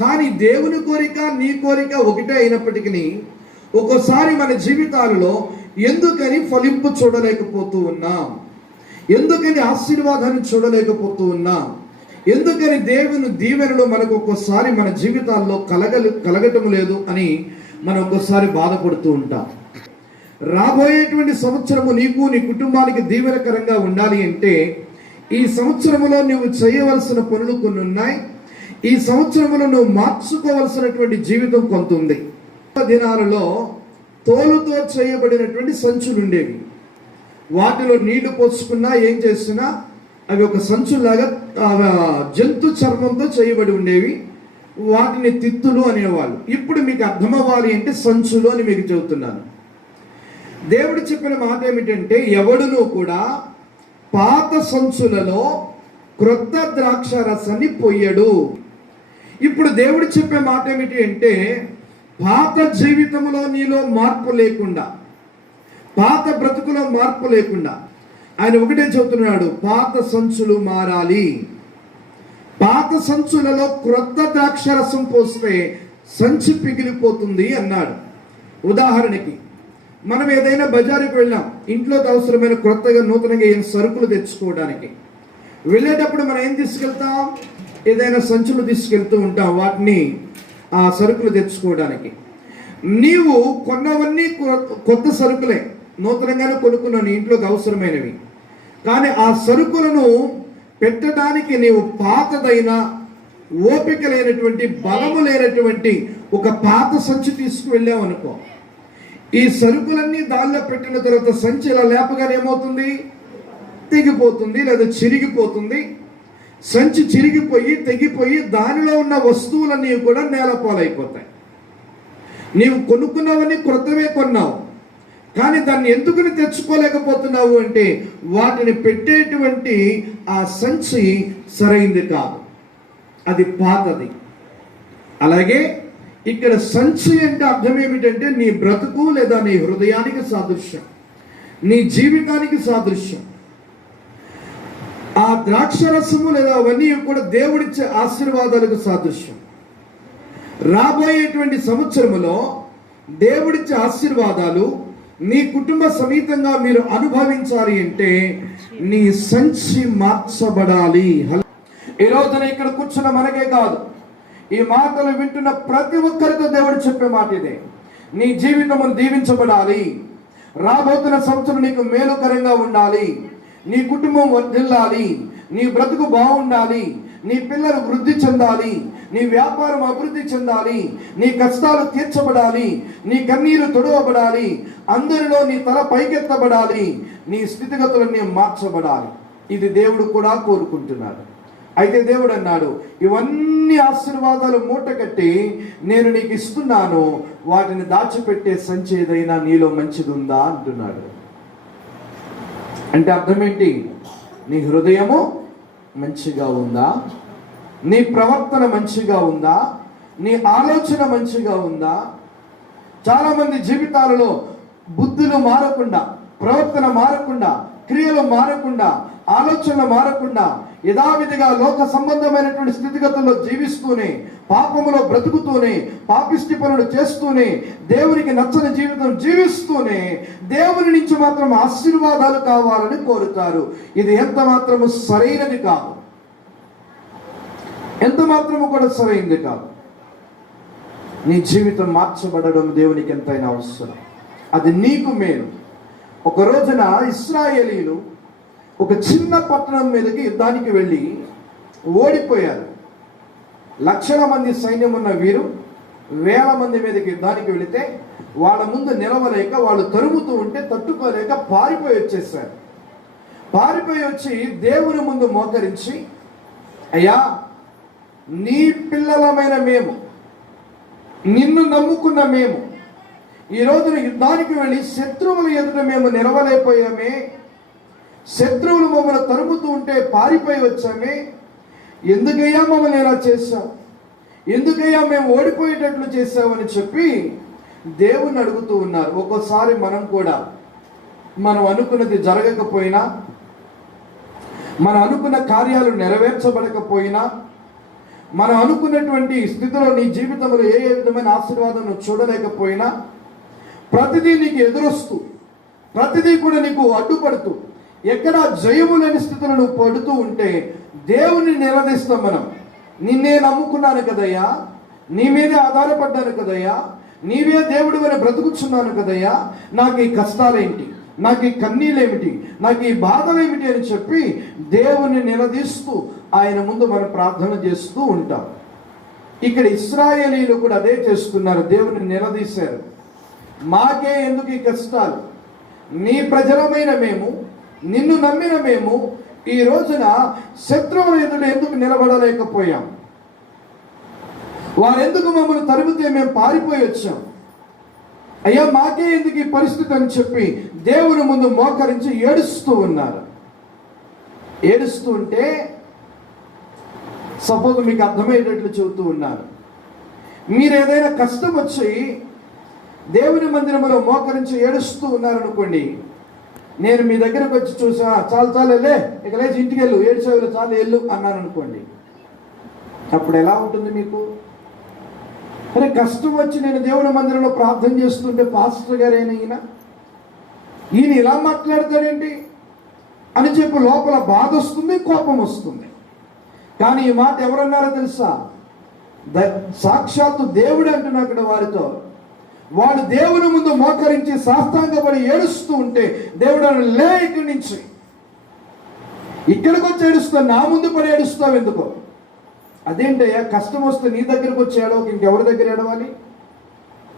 కానీ దేవుని కోరిక నీ కోరిక ఒకటే అయినప్పటికీ ఒక్కోసారి మన జీవితాలలో ఎందుకని ఫలింపు చూడలేకపోతూ ఉన్నాం? ఎందుకని ఆశీర్వాదాన్ని చూడలేకపోతూ ఉన్నాం? ఎందుకని దేవుని దీవెనలు మనకు ఒక్కోసారి మన జీవితాల్లో కలగలు కలగటం లేదు అని మనం ఒక్కోసారి బాధపడుతూ ఉంటాం. రాబోయేటువంటి సంవత్సరము నీకు నీ కుటుంబానికి దీవెనకరంగా ఉండాలి అంటే ఈ సంవత్సరంలో నువ్వు చేయవలసిన పనులు కొన్ని ఉన్నాయి. ఈ సంవత్సరములో నువ్వు మార్చుకోవలసినటువంటి జీవితం కొంత ఉంది. దినాలలో తోలుతో చేయబడినటువంటి సంచులు ఉండేవి. వాటిలో నీళ్ళు పోసుకున్నా ఏం చేస్తున్నా అవి ఒక సంచులాగా జంతు చర్మంతో చేయబడి ఉండేవి. వాటిని తిత్తులు అనేవాళ్ళు. ఇప్పుడు మీకు అర్థమవ్వాలి అంటే సంచులు అని మీకు చెబుతున్నాను. దేవుడు చెప్పిన మాట ఏమిటంటే ఎవడునూ కూడా పాత సంచులలో క్రొత్త ద్రాక్ష రసాన్ని పొయ్యడు ఇప్పుడు దేవుడు చెప్పే మాట ఏమిటి అంటే పాత జీవితంలో నీలో మార్పు లేకుండా పాత బ్రతుకులో మార్పు లేకుండా ఆయన ఒకటే చెబుతున్నాడు పాత సంచులు మారాలి. పాత సంచులలో క్రొత్త ద్రాక్షరసం పోస్తే సంచి పిగిలిపోతుంది అన్నాడు. ఉదాహరణకి మనం ఏదైనా బజారుకి వెళ్ళాం ఇంట్లో అవసరమైన క్రొత్తగా నూతనంగా ఏం సరుకులు తెచ్చుకోవడానికి. వెళ్ళేటప్పుడు మనం ఏం తీసుకెళ్తాం? ఏదైనా సంచులు తీసుకెళ్తూ ఉంటాం వాటిని ఆ సరుకులు తెచ్చుకోవడానికి. నీవు కొన్నవన్నీ కొ- కొత్త సరుకులే. నూతనంగానే కొనుక్కున్నావు నీ ఇంట్లోకి అవసరమైనవి. కానీ ఆ సరుకులను పెట్టడానికి నీవు పాతదైన ఓపిక లేనటువంటి బలము లేనటువంటి ఒక పాత సంచి తీసుకువెళ్ళావు అనుకో. ఈ సరుకులన్నీ దానిలో పెట్టిన తర్వాత సంచి ఇలా లేపగానే ఏమవుతుంది? తెగిపోతుంది లేదా చిరిగిపోతుంది. సంచి చిరిగిపోయి తెగిపోయి దానిలో ఉన్న వస్తువులన్నీ కూడా నేలపాలైపోతాయి నీవు కొనుక్కున్నావని క్రొత్తమే కొన్నావు. కానీ దాన్ని ఎందుకుని తెచ్చుకోలేకపోతున్నావు అంటే వాటిని పెట్టేటువంటి ఆ సంచి సరైంది కాదు. అది పాతది. అలాగే ఇక్కడ సంచి అంటే అర్థం ఏమిటంటే నీ బ్రతుకు లేదా నీ హృదయానికి సాదృశ్యం. నీ జీవితానికి సాదృశ్యం. ఆ ద్రాక్షరసము లేదా అవన్నీ కూడా దేవుడిచ్చే ఆశీర్వాదాలకు సాదృశ్యం. రాబోయేటువంటి సంవత్సరములో దేవుడిచ్చే ఆశీర్వాదాలు నీ కుటుంబ సమేతంగా మీరు అనుభవించాలి అంటే నీ సంచి మార్చబడాలి. హలో. ఈ రోజున ఇక్కడ కూర్చున్న మనకే కాదు ఈ మాటలు వింటున్న ప్రతి ఒక్కరితో దేవుడు చెప్పే మాట ఇదే. నీ జీవితము దీవించబడాలి. రాబోతున్న సంవత్సరం నీకు మేలుకరంగా ఉండాలి. నీ కుటుంబం వర్ధిల్లాలి నీ బ్రతుకు బాగుండాలి నీ పిల్లలు వృద్ధి చెందాలి నీ వ్యాపారం అభివృద్ధి చెందాలి నీ కష్టాలు తీర్చబడాలి నీ కన్నీరు తొడవబడాలి అందరిలో నీ తల పైకెత్తబడాలి నీ స్థితిగతులన్నీ మార్చబడాలి. ఇది దేవుడు కూడా కోరుకుంటున్నాడు. అయితే దేవుడు అన్నాడు ఇవన్నీ ఆశీర్వాదాలు మూట కట్టి నేను నీకు ఇస్తున్నాను వాటిని దాచిపెట్టే సంచి ఏదైనా నీలో మంచిది ఉందా అంటున్నాడు. అంటే అర్థం ఏంటి నీ హృదయము మంచిగా ఉందా? నీ ప్రవర్తన మంచిగా ఉందా? నీ ఆలోచన మంచిగా ఉందా? చాలామంది జీవితాలలో బుద్ధులు మారకుండా ప్రవర్తన మారకుండా క్రియలు మారకుండా ఆలోచనలు మారకుండా యథావిధిగా లోక సంబంధమైనటువంటి స్థితిగతుల్లో జీవిస్తూనే పాపములో బ్రతుకుతూనే పాపిష్టి పనులు చేస్తూనే దేవునికి నచ్చని జీవితం జీవిస్తూనే దేవుని నుంచి మాత్రం ఆశీర్వాదాలు కావాలని కోరుతారు. ఇది ఎంత మాత్రము సరైనది కాదు. ఎంత మాత్రము కూడా సరైనది కాదు. నీ జీవితం మార్చబడడం దేవునికి ఎంతైనా అవసరం. అది నీకు మేలు. ఒక రోజున ఇస్రాయేలీలు ఒక చిన్న పట్టణం మీదకి యుద్ధానికి వెళ్ళి ఓడిపోయారు. లక్షల మంది సైన్యం ఉన్న వీరు వేల మంది మీదకి యుద్ధానికి వెళితే వాళ్ళ ముందు నిలవలేక వాళ్ళు తరుముతూ ఉంటే తట్టుకోలేక పారిపోయి వచ్చేసారు పారిపోయి వచ్చి దేవుని ముందు మోకరించి అయ్యా నీ పిల్లలమైన మేము నిన్ను నమ్ముకున్న మేము ఈ రోజున యుద్ధానికి వెళ్ళి శత్రువుల ఎదుట మేము నిలవలేకపోయామే శత్రువులు మమ్మల్ని తరుముతూ ఉంటే పారిపోయి వచ్చామే. ఎందుకయ్యా మమ్మల్ని ఇలా చేశావు? ఎందుకయ్యా మేము ఓడిపోయేటట్లు చేసామని చెప్పి దేవుణ్ణి అడుగుతూ ఉన్నారు. ఒక్కోసారి మనం కూడా మనం అనుకున్నది జరగకపోయినా మనం అనుకున్న కార్యాలు నెరవేర్చబడకపోయినా మనం అనుకున్నటువంటి స్థితిలో నీ జీవితంలో ఏ ఏ విధమైన ఆశీర్వాదం చూడలేకపోయినా ప్రతిదీ నీకు ఎదురొస్తూ ప్రతిదీ కూడా నీకు అడ్డుపడుతూ ఎక్కడ జయము లేని స్థితిలో నువ్వు పడుతూ ఉంటే దేవుని నిలదీస్తాం మనం. నిన్నే నమ్ముకున్నాను కదయ్యా. నీ మీదే ఆధారపడ్డాను కదయ్యా. నీవే దేవుడి అని బ్రతుకుచున్నాను కదయ్యా. నాకు ఈ కష్టాలేంటి? నాకు ఈ కన్నీలేమిటి? నాకు ఈ బాధలేమిటి అని చెప్పి దేవుని నిలదీస్తూ ఆయన ముందు మనం ప్రార్థన చేస్తూ ఉంటాం. ఇక్కడ ఇస్రాయేలీలు కూడా అదే చేస్తున్నారు. దేవుని నిలదీశారు. మాకే ఎందుకు ఈ కష్టాలు? నీ ప్రజలమైన మేము నిన్ను నమ్మిన మేము ఈ రోజున శత్రువుల ఎదుట ఎందుకు నిలబడలేకపోయాం? వారెందుకు మమ్మల్ని తరిమితే మేము పారిపోయి వచ్చాం? అయ్యా మాకే ఎందుకు ఈ పరిస్థితి అని చెప్పి దేవుని ముందు మోకరించి ఏడుస్తూ ఉన్నారు. ఏడుస్తూ ఉంటే సపోజ్ మీకు అర్థమయ్యేటట్లు చెబుతూ ఉన్నారు. మీరు ఏదైనా కష్టం వచ్చి దేవుని మందిరంలో మోకరించి ఏడుస్తూ ఉన్నారనుకోండి నేను మీ దగ్గరకు వచ్చి చూసా చాలు చాలు వెళ్ళే. ఇక లేచి ఇంటికి వెళ్ళు. ఏడ్చేవాళ్ళు చాలు వెళ్ళు అన్నాను అనుకోండి. అప్పుడు ఎలా ఉంటుంది మీకు? అరే కష్టం వచ్చి నేను దేవుని మందిరంలో ప్రార్థన చేస్తుంటే పాస్టర్ గారైన ఈయన? ఈయన ఇలా మాట్లాడతాడేంటి? అని చెప్పి లోపల బాధ వస్తుంది కోపం వస్తుంది. కానీ ఈ మాట ఎవరన్నారో తెలుసా? ద- సాక్షాత్తు దేవుడు అంటున్నా అక్కడ వారితో. వాడు దేవుని ముందు మోకరించి సాష్టాంగపడి ఏడుస్తూ ఉంటే దేవుడు లే ఇక్కడి నుంచి. ఇక్కడికి వచ్చి ఏడుస్తావు నా ముందు పడి ఏడుస్తావు ఎందుకో? అదేంటయ్యా కష్టం వస్తే నీ దగ్గరకు వచ్చి ఏడవక ఇంకెవరి దగ్గర ఏడవాలి?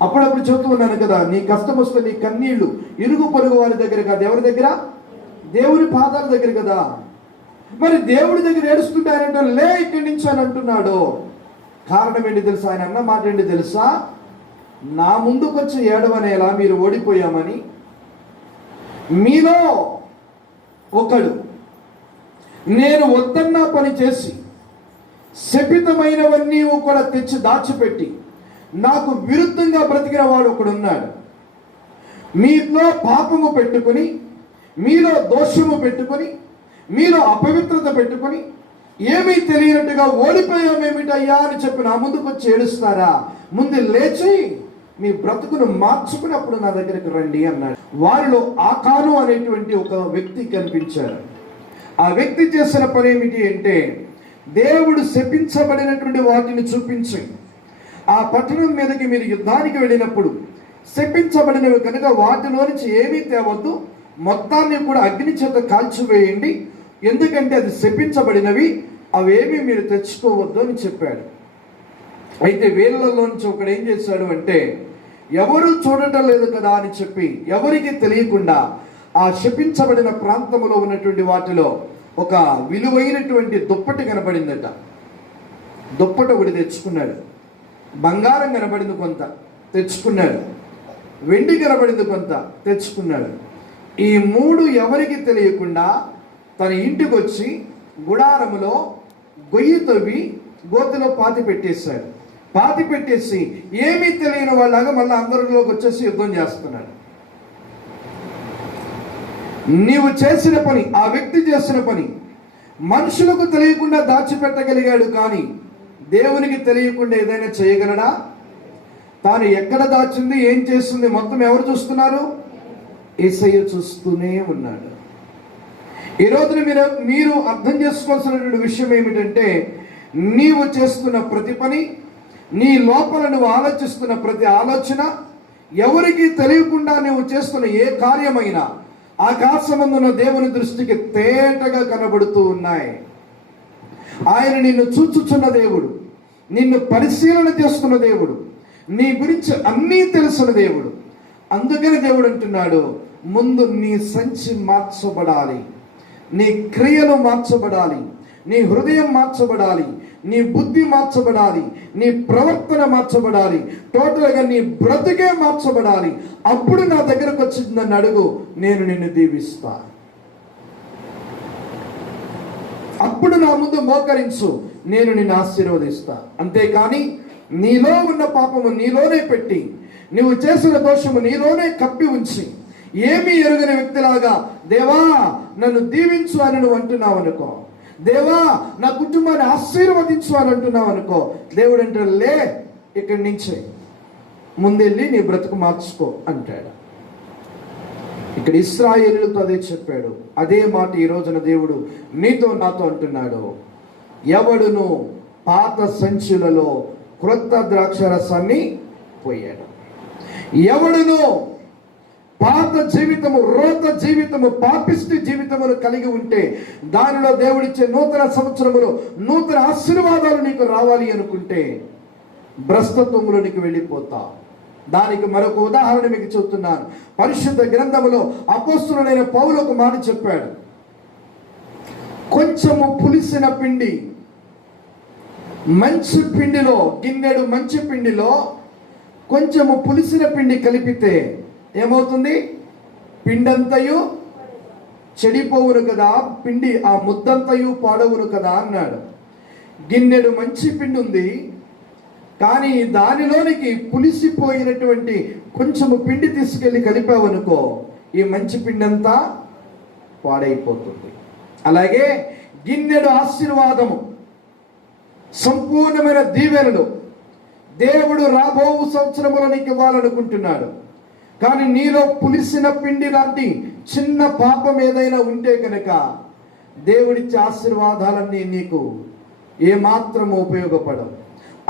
అప్పుడప్పుడు చెబుతూ ఉన్నాను కదా నీ కష్టం వస్తే నీ కన్నీళ్ళు ఇరుగు పొరుగు వారి దగ్గర కాదు. ఎవరి దగ్గర? దేవుని పాదాల దగ్గర కదా. మరి దేవుడి దగ్గర ఏడుస్తుంటే ఆయన లే ఇక్కడి నుంచి అని అంటున్నాడు. కారణం ఏంటి తెలుసా? ఆయన అన్న మాట ఏంటి తెలుసా? నా ముందుకు వచ్చి ఏడవనేలా మీరు ఓడిపోయామని? మీలో ఒకడు నేను వద్దన్న పని చేసి శపితమైనవన్నీ కూడా తెచ్చి దాచిపెట్టి నాకు విరుద్ధంగా బ్రతికిన వాడు ఒకడున్నాడు. మీలో పాపము పెట్టుకొని మీలో దోషము పెట్టుకొని మీలో అపవిత్రత పెట్టుకొని ఏమీ తెలియనట్టుగా ఓడిపోయామేమిటయ్యా అని చెప్పి నా ముందుకు వచ్చి ఏడుస్తారా ముందు లేచి మీ బ్రతుకును మార్చుకున్నప్పుడు నా దగ్గరికి రండి అన్నాడు. వారిలో ఆకాను అనేటువంటి ఒక వ్యక్తి కనిపించారు ఆ వ్యక్తి చేసిన పని ఏమిటి అంటే దేవుడు శపించబడినటువంటి వాటిని చూపించి ఆ పట్టణం మీదకి మీరు యుద్ధానికి వెళ్ళినప్పుడు శపించబడినవి కనుక వాటిలో నుంచి ఏమీ తేవద్దు మొత్తాన్ని కూడా అగ్ని చేత కాల్చివేయండి. ఎందుకంటే అది శపించబడినవి అవేమీ మీరు తెచ్చుకోవద్దు అని చెప్పాడు. అయితే వీళ్ళలో నుంచి ఒకడు ఏం చేశాడు అంటే ఎవరు చూడటం లేదు కదా అని చెప్పి ఎవరికి తెలియకుండా ఆ శపించబడిన ప్రాంతంలో ఉన్నటువంటి వాటిలో ఒక విలువైనటువంటి దుప్పటి కనబడిందట. దుప్పట ఒకటి తెచ్చుకున్నాడు. బంగారం కనబడింది కొంత తెచ్చుకున్నాడు. వెండి కనబడింది కొంత తెచ్చుకున్నాడు. ఈ మూడు ఎవరికి తెలియకుండా తన ఇంటికి వచ్చి గుడారములో గొయ్యి తవ్వి గోతిలో పాతి పెట్టేశాడు. పాతి పెట్టేసి ఏమీ తెలియని వాళ్ళగా మళ్ళీ అందరిలోకి వచ్చేసి యుద్ధం చేస్తున్నాడు. నీవు చేసిన పని ఆ వ్యక్తి చేసిన పని మనుషులకు తెలియకుండా దాచిపెట్టగలిగాడు కానీ దేవునికి తెలియకుండా ఏదైనా చేయగలడా? తాను ఎక్కడ దాచింది ఏం చేస్తుంది మొత్తం ఎవరు చూస్తున్నారు? ఏసయ్య చూస్తూనే ఉన్నాడు. ఈ రోజున మీరు మీరు అర్థం చేసుకోవాల్సినటువంటి విషయం ఏమిటంటే నీవు చేస్తున్న ప్రతి పని నీ లోపల నువ్వు ఆలోచిస్తున్న ప్రతి ఆలోచన ఎవరికి తెలియకుండా నువ్వు చేస్తున్న ఏ కార్యమైనా ఆకాశమందున్న దేవుని దృష్టికి తేటగా కనబడుతూ ఉన్నాయి. ఆయన నిన్ను చూచుచున్న దేవుడు నిన్ను పరిశీలన చేస్తున్న దేవుడు నీ గురించి అన్నీ తెలుసున్న దేవుడు. అందుకని దేవుడు అంటున్నాడు ముందు నీ సంచి మార్చబడాలి నీ క్రియలు మార్చబడాలి నీ హృదయం మార్చబడాలి నీ బుద్ధి మార్చబడాలి నీ ప్రవర్తన మార్చబడాలి టోటల్గా నీ బ్రతుకే మార్చబడాలి. అప్పుడు నా దగ్గరకు వచ్చి నన్ను అడుగు నేను నిన్ను దీవిస్తా. అప్పుడు నా ముందు మోకరించు నేను నిన్ను ఆశీర్వదిస్తా. అంతేకాని నీలో ఉన్న పాపము నీలోనే పెట్టి నువ్వు చేసిన దోషము నీలోనే కప్పి ఉంచి ఏమీ ఎరుగని వ్యక్తిలాగా దేవా నన్ను దీవించు అని నువ్వు అంటున్నావు అనుకో. దేవా నా కుటుంబాన్ని ఆశీర్వదించు అని అంటున్నావు అనుకో దేవుడు అంటాడు లే ఇక్కడి నుంచి. ముందెళ్ళి నీ బ్రతుకు మార్చుకో అంటాడు. ఇక్కడ ఇస్రాయేలులతో అదే చెప్పాడు. అదే మాట ఈ రోజున దేవుడు నీతో నాతో అంటున్నాడు. ఎవడును పాత సంచులలో క్రొత్త ద్రాక్ష రసాన్ని పోయాడు. ఎవడును పాత జీవితము రోత జీవితము పాపిష్టి జీవితమును కలిగి ఉంటే దానిలో దేవుడిచ్చే నూతన సంవత్సరములో నూతన ఆశీర్వాదాలు నీకు రావాలి అనుకుంటే భ్రష్టత్వములోనికి వెళ్ళిపోతా. దానికి మరొక ఉదాహరణ మీకు చెబుతున్నాను. పరిశుద్ధ గ్రంథములో అపోస్తులైన పౌలు ఒక మాట చెప్పాడు. కొంచెము పులిసిన పిండి మంచి పిండిలో గిన్నెడు మంచి పిండిలో కొంచెము పులిసిన పిండి కలిపితే ఏమవుతుంది? పిండంతయు చెడిపోవును కదా పిండి ఆ ముద్దంతయు పాడవును కదా అన్నాడు. గిన్నెడు మంచి పిండి ఉంది కానీ దానిలోనికి పులిసిపోయినటువంటి కొంచెము పిండి తీసుకెళ్ళి కలిపావనుకో ఈ మంచి పిండి అంతా పాడైపోతుంది. అలాగే గిన్నెడు ఆశీర్వాదము సంపూర్ణమైన దీవెనలు దేవుడు రాబో సంవత్సరములో నీకు ఇవ్వాలనుకుంటున్నాడు. కానీ నీలో పులిసిన పిండి లాంటి చిన్న పాపం ఏదైనా ఉంటే కనుక దేవుడిచ్చే ఆశీర్వాదాలన్నీ నీకు ఏమాత్రం ఉపయోగపడవు.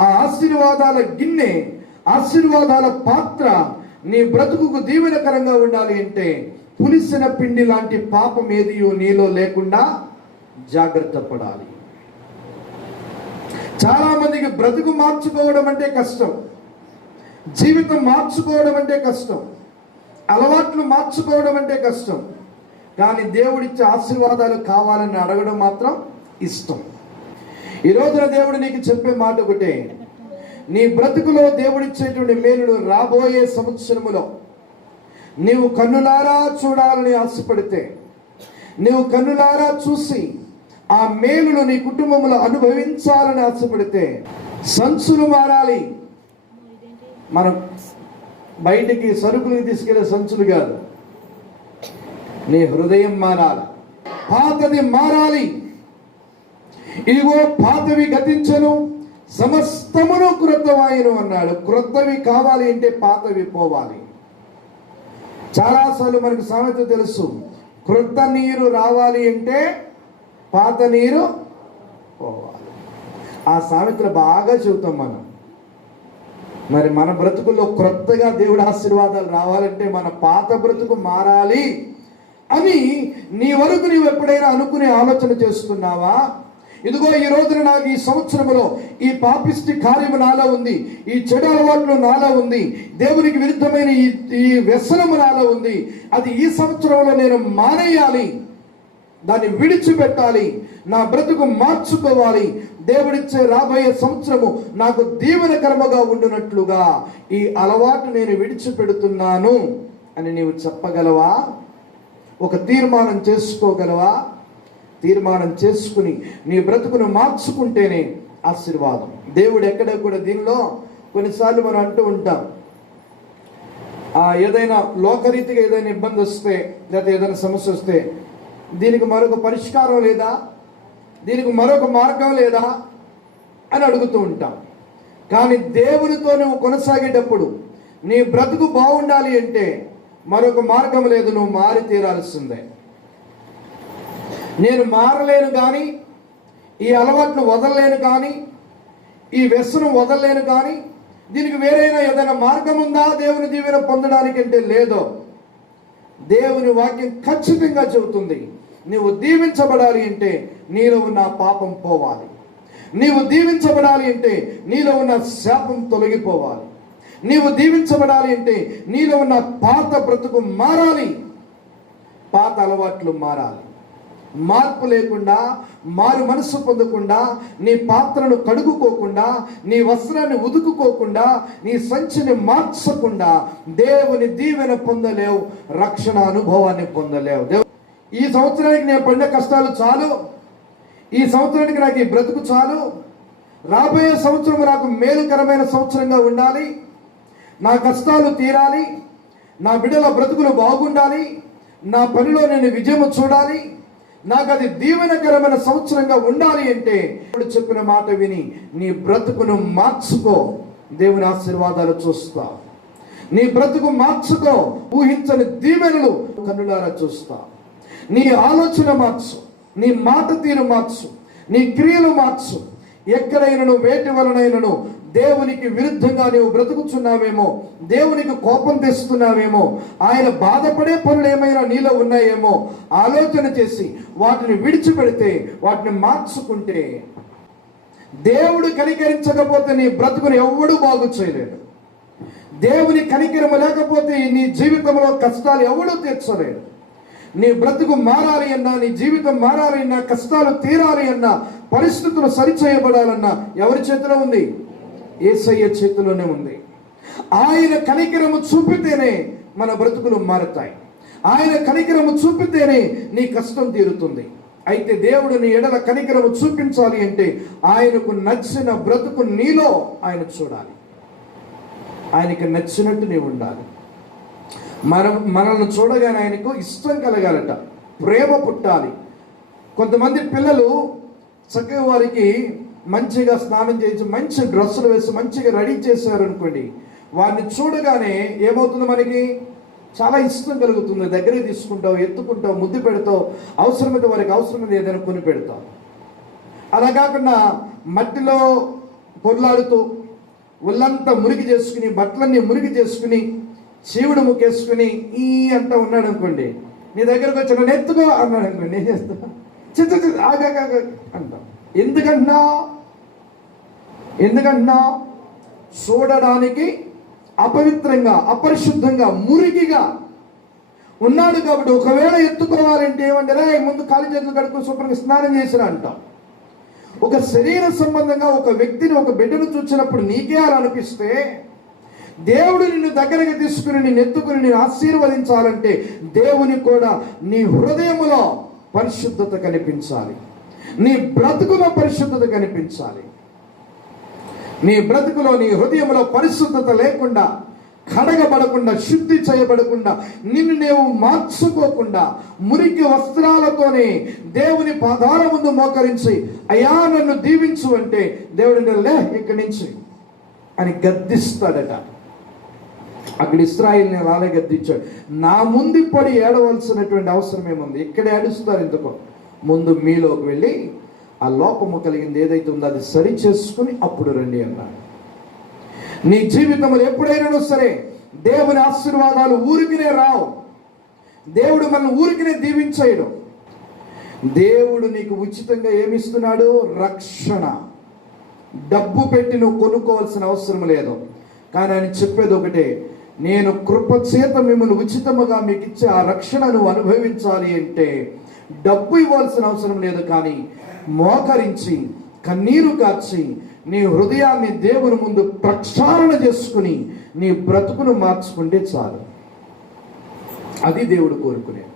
ఆ ఆశీర్వాదాల గిన్నె ఆశీర్వాదాల పాత్ర నీ బ్రతుకుకు దీవెనకరంగా ఉండాలి అంటే పులిసిన పిండి లాంటి పాపం ఏది నీలో లేకుండా జాగ్రత్త పడాలి. చాలా మందికి బ్రతుకు మార్చుకోవడం అంటే కష్టం. జీవితం మార్చుకోవడం అంటే కష్టం. అలవాట్లు మార్చుకోవడం అంటే కష్టం. కానీ దేవుడిచ్చే ఆశీర్వాదాలు కావాలని అడగడం మాత్రం ఇష్టం. ఈ రోజున దేవుడు నీకు చెప్పే మాట ఒకటే. నీ బ్రతుకులో దేవుడిచ్చేటువంటి మేలుడు రాబోయే సంవత్సరములో నీవు కన్నులారా చూడాలని ఆశపడితే నీవు కన్నులారా చూసి ఆ మేలును నీ కుటుంబంలో అనుభవించాలని ఆశపడితే సంచులు మారాలి. మనం బయటికి సరుకులు తీసుకెళ్ళే సంచులు కాదు. నీ హృదయం మారాలి. పాతది మారాలి. ఇదిగో పాతవి గతించను సమస్తమును క్రొత్తవాయను అన్నాడు. క్రొత్తవి కావాలి అంటే పాతవి పోవాలి. చాలాసార్లు మనకు సామెత తెలుసు క్రొత్త నీరు రావాలి అంటే పాత నీరు పోవాలి. ఆ సామెతలు బాగా చెబుతాం మనం. మరి మన బ్రతుకుల్లో క్రొత్తగా దేవుడి ఆశీర్వాదాలు రావాలంటే మన పాత బ్రతుకు మారాలి అని నీ వరకు నీవు ఎప్పుడైనా అనుకునే ఆలోచన చేస్తున్నావా? ఇదిగో ఈ రోజున నాకు ఈ సంవత్సరంలో ఈ పాపిష్టి కార్యము నాలో ఉంది ఈ చెడు అలవాట్లు నాలో ఉంది దేవునికి విరుద్ధమైన ఈ ఈ వ్యసనము నాలో ఉంది. అది ఈ సంవత్సరంలో నేను మానేయాలి దాన్ని విడిచిపెట్టాలి నా బ్రతుకు మార్చుకోవాలి దేవుడిచ్చే రాబోయే సంవత్సరము నాకు దీవెనకరముగా ఉండునట్లుగా. ఈ అలవాటు నేను విడిచిపెడుతున్నాను అని నీవు చెప్పగలవా? ఒక తీర్మానం చేసుకోగలవా? తీర్మానం చేసుకుని నీ బ్రతుకును మార్చుకుంటేనే ఆశీర్వాదం. దేవుడు ఎక్కడ కూడా దీనిలో కొన్నిసార్లు మనం అంటూ ఉంటాం. ఆ ఏదైనా లోకరీతిగా ఏదైనా ఇబ్బంది వస్తే లేదా ఏదైనా సమస్య వస్తే దీనికి మరొక పరిష్కారం లేదా? దీనికి మరొక మార్గం లేదా అని అడుగుతూ ఉంటాం. కానీ దేవునితో నువ్వు కొనసాగేటప్పుడు నీ బ్రతుకు బాగుండాలి అంటే మరొక మార్గం లేదు నువ్వు మారి తీరాల్సిందే. నేను మారలేను కానీ ఈ అలవాట్లు వదలలేను కానీ ఈ వ్యసనం వదలలేను కానీ దీనికి వేరైనా ఏదైనా మార్గం ఉందా? దేవుని దీవెన పొందడానికంటే లేదో దేవుని వాక్యం ఖచ్చితంగా చెబుతుంది. నీవు దీవించబడాలి అంటే నీలో ఉన్న పాపం పోవాలి. నీవు దీవించబడాలి అంటే నీలో ఉన్న శాపం తొలగిపోవాలి. నీవు దీవించబడాలి అంటే నీలో ఉన్న పాత బ్రతుకు మారాలి. పాత అలవాట్లు మారాలి. మార్పు లేకుండా మారు మనస్సు పొందకుండా నీ పాత్రను కడుగుకోకుండా నీ వస్త్రాన్ని ఉదుకుకోకుండా నీ సంచిని మార్చకుండా దేవుని దీవెన పొందలేవు రక్షణ అనుభవాన్ని పొందలేవు. దేవు ఈ సంవత్సరానికి నేను పడిన కష్టాలు చాలు. ఈ సంవత్సరానికి నాకు ఈ బ్రతుకు చాలు. రాబోయే సంవత్సరం నాకు మేలుకరమైన సంవత్సరంగా ఉండాలి. నా కష్టాలు తీరాలి. నా బిడ్డల బ్రతుకులు బాగుండాలి. నా పనిలో నేను విజయము చూడాలి. నాకు అది దీవెనకరమైన సంవత్సరంగా ఉండాలి అంటే ఇప్పుడు చెప్పిన మాట విని నీ బ్రతుకును మార్చుకో. దేవుని ఆశీర్వాదాలు చూస్తా. నీ బ్రతుకు మార్చుకో. ఊహించని దీవెనలు కన్నులారా చూస్తా. నీ ఆలోచన మార్చు నీ మాట తీరు మార్చు నీ క్రియలు మార్చు. ఎక్కడైనను వేటి వలనైనను దేవునికి విరుద్ధంగా నీవు బ్రతుకుచున్నావేమో దేవునికి కోపం తెస్తున్నావేమో ఆయన బాధపడే పనులు ఏమైనా నీలో ఉన్నాయేమో ఆలోచన చేసి వాటిని విడిచిపెడితే వాటిని మార్చుకుంటే దేవుడు కనికరించకపోతే నీ బ్రతుకుని ఎవ్వడూ బాగు చేయలేడు దేవుని కనికరము లేకపోతే నీ జీవితంలో కష్టాలు ఎవడూ తీర్చలేడు నీ బ్రతుకు మారాలి అన్నా నీ జీవితం మారాలి అన్నా కష్టాలు తీరాలి అన్నా పరిస్థితులు సరిచేయబడాలన్నా ఎవరి చేతిలో ఉంది? ఏసయ్య చేతిలోనే ఉంది. ఆయన కనికరము చూపితేనే మన బ్రతుకులు మారుతాయి. ఆయన కనికరము చూపితేనే నీ కష్టం తీరుతుంది. అయితే దేవుడు నీ ఎడల కనికరము చూపించాలి అంటే ఆయనకు నచ్చిన బ్రతుకు నీలో ఆయన చూడాలి. ఆయనకి నచ్చినట్టు నీవు ఉండాలి. మనం మనల్ని చూడగానే ఆయనకు ఇష్టం కలగాలట. ప్రేమ పుట్టాలి. కొంతమంది పిల్లలు చక్కగా వారికి మంచిగా స్నానం చేసి మంచి డ్రెస్సులు వేసి మంచిగా రెడీ చేశారు అనుకోండి వారిని చూడగానే ఏమవుతుంది మనకి? చాలా ఇష్టం కలుగుతుంది. దగ్గరే తీసుకుంటావు ఎత్తుకుంటావు ముద్దు పెడతావు అవసరమైతే వారికి అవసరమైతే ఏదైనా కొని పెడతావు. అలా కాకుండా మట్టిలో పొర్లాడుతూ ఒళ్ళంతా మురికి చేసుకుని బట్టలన్నీ మురికి చేసుకుని శివుడు ముక్కేసుకుని ఈ అంట ఉన్నాడు అనుకోండి నీ దగ్గరకు వచ్చి నన్ను ఎత్తుకో అన్నాడు అనుకోండి ఏం చేస్తా? చిత్త చిత్త ఆగాక అంటాం. ఎందుకంటున్నా ఎందుకంటున్నా చూడడానికి అపవిత్రంగా అపరిశుద్ధంగా మురికిగా ఉన్నాడు కాబట్టి ఒకవేళ ఎత్తుకోవాలంటే ఏమంటే రే ముందు కాలి చేతులు కడుక్కుని శుభ్రంగా స్నానం చేసిన అంటాం. ఒక శరీర సంబంధంగా ఒక వ్యక్తిని ఒక బిడ్డను చూసినప్పుడు నీకే అలా అనిపిస్తే దేవుడు నిన్ను దగ్గరకు తీసుకుని నిన్ను ఎత్తుకుని నేను ఆశీర్వదించాలంటే దేవుని కూడా నీ హృదయములో పరిశుద్ధత కనిపించాలి. నీ బ్రతుకులో పరిశుద్ధత కనిపించాలి. నీ బ్రతుకులో నీ హృదయంలో పరిశుద్ధత లేకుండా కడగబడకుండా శుద్ధి చేయబడకుండా నిన్ను నీవు మార్చుకోకుండా మురికి వస్త్రాలతోనే దేవుని పాదాల ముందు మోకరించి అయా నన్ను దీవించు అంటే దేవుడిని లే ఇక్కడి నుంచి అని గద్దిస్తాడట. అక్కడ ఇస్రాయిల్ని అలానే గద్దించాడు. నా ముందు పడి ఏడవలసినటువంటి అవసరం ఏముంది? ఇక్కడ ఏడుస్తారు ఎందుకో? ముందు మీలోకి వెళ్ళి ఆ లోపము కలిగింది ఏదైతే ఉందో అది సరి చేసుకుని అప్పుడు రండి అన్నాడు. నీ జీవితంలో ఎప్పుడైనా సరే దేవుని ఆశీర్వాదాలు ఊరికినే రావు. దేవుడు మనల్ని ఊరికినే దీవించేయడు. దేవుడు నీకు ఉచితంగా ఏమిస్తున్నాడు? రక్షణ. డబ్బు పెట్టి నువ్వు కొనుక్కోవాల్సిన అవసరం లేదు. కానీ ఆయన చెప్పేది ఒకటే నేను కృపచేత మిమ్మల్ని ఉచితముగా మీకు ఇచ్చే ఆ రక్షణను అనుభవించాలి అంటే డబ్బు ఇవ్వాల్సిన అవసరం లేదు కానీ మోకరించి కన్నీరు కార్చి నీ హృదయాన్ని దేవుని ముందు ప్రక్షాళన చేసుకుని నీ బ్రతుకును మార్చుకుంటే చాలు. అది దేవుడు కోరుకునేది.